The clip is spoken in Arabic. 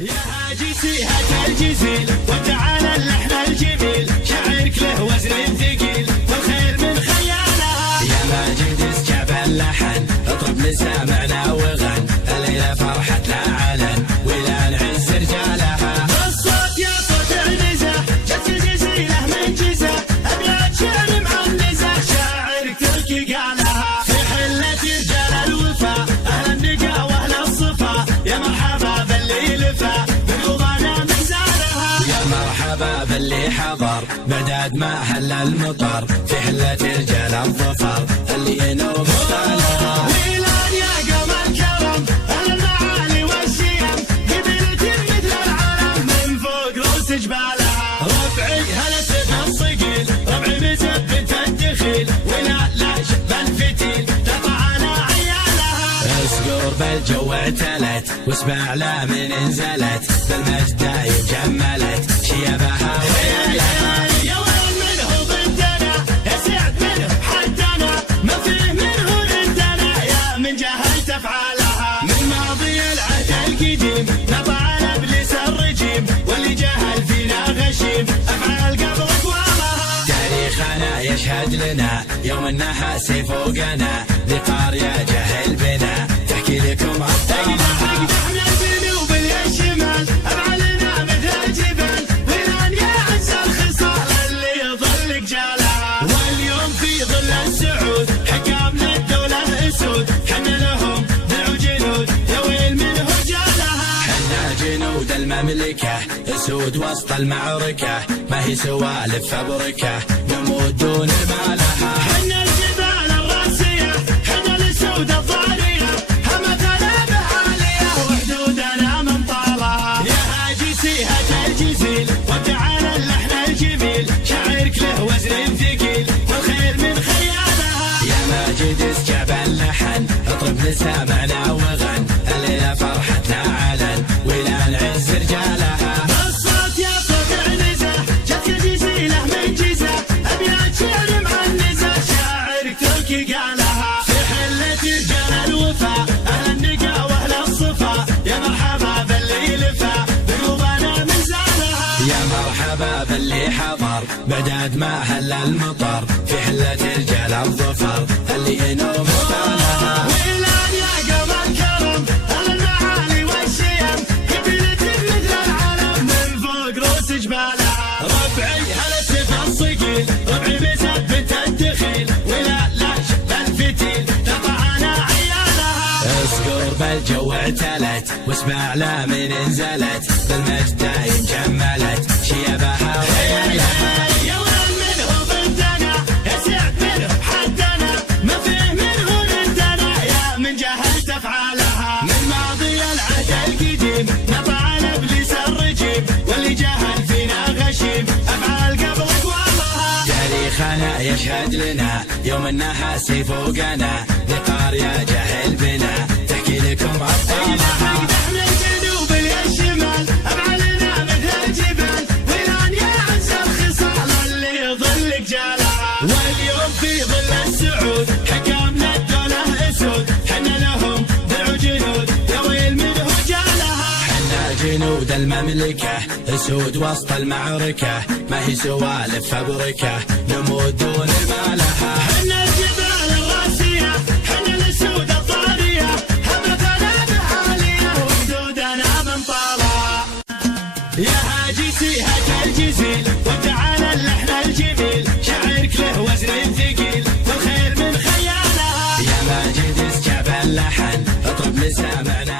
يا هاجسي هات الجزيل وتعالى اللحن الجميل، شعرك له وزن ثقيل والخير من خيالها. يا ماجد اسكب اللحن اطرب لسامعنا وغن، الليلة فرحتنا علن ولا نعز رجالها. الصوت يا صوت النزه جت الجزيلة من جزة، ابيات شعر معنزة شاعرك تركي قالها. في حلة رجال الوفا اهل النقا واهل الصفا، يا مرحبا باللي لفا بقلوبنا مزارها. يا مرحبا باللي حضر بداد ما هل المطر، في حلة رجال الظفر اللي ينوب ستانها. ويلان يا قوم الكرم اهل المعالي والشيم، قبيلة مثل العالم من فوق رؤوس جبالها. ربعي هلا سيف الصقيل ربعي مثبت الدخيل، ولا لا شب الفتيل تقع على عيالها. اسقور بالجو اعتلت واسمع لا من انزلت، بالمجد دايم جملت شيبها ويلها. يا ويل منه ضدنا يا سعد منه حدنا، ما فيه منه ضدنا يا من جهلت افعالها. من ماضي العهد القديم نطع الابليس الرجيم، واللي جهل فينا غشيم افعال قبل اقوامها. تاريخنا يشهد لنا يوم النحاس فوقنا، لقارية جهل بنا تحكي لكم ابطالها. احنا الجنوب الشمال افعالنا مثل الجبال، ويلان يا عز الخصال اللي يظل جالها. واليوم في ظل السعود حكامنا الدولة اسود، حنا لهم دعوا جنود يا ويل من رجالها. حنا جنود المملكة اسود وسط المعركة، ما هي سوالف فبركة نموت دون مالها. حنا الجبال الراسية حنا الاسود الضارية، همتنا بعالية وحدودنا من طالها. يا هاجسي هات الجزيل وتعالى اللحن الجميل، شاعرك له وزن ثقيل والخير من خيالها. يا ماجد اسكب اللحن اطرب لسامعنا وغن، الليلة فرحتنا علن ولا نعز رجالها. الصوت يا صوت عنزة جت الجزيلة من جزة، ابيات شعر معنزة شاعرك تركي قالها. في حلة رجال الوفا اهل النقا واهل الصفا، يا مرحبا باللي لفا بقلوبنا مزالها. يا مرحبا باللي حضر بداد ما هل المطر، في حلة رجال الظفر اللي ينوب ستانها. ويلان يا قوم الكرم اهل المعالي والشيم، قبيلة مثل العالم من فوق رؤوس جبالها. ربعي هلا سيف الصقيل ربعي مثبت الدخيل، ولا لا شب الفتيل تقع على عيالها. اسقور بالجو اعتلت واسمع لا من انزلت، بالمجد دايم جملت شيبها ويلها. يا ويل منه ضدنا يا سعد منه حدنا، ما فيه منه ضدنا يا من جهلت افعالها. من ماضي العهد القديم نطع الابليس الرجيم، واللي جهل فينا غشيم افعال قبل اقوامها. تاريخنا يشهد لنا يوم النحاس فوقنا، لقارية جهل بنا تحكي لكم ابطالها. احنا الجنوب الشمال افعالنا مثل الجبال، ويلان يا عز الخصال اللي يظل جالها. واليوم في ظل السعود حكامنا الدولة اسود، حنا لهم دعوا جنود يا ويل من رجالها. حنا جنود المملكة اسود وسط المعركة، ما هي سوالف فبركة نموت دون مالها. حنا الجبال الراسية حنا الاسود الضارية، همتنا بعالية وحدودنا من طالها. يا هاجسي هات الجزيل وتعالى اللحن الجميل، شاعرك له وزن ثقيل والخير من خيالها. يا ماجد اسكب اللحن اطرب لسامعنا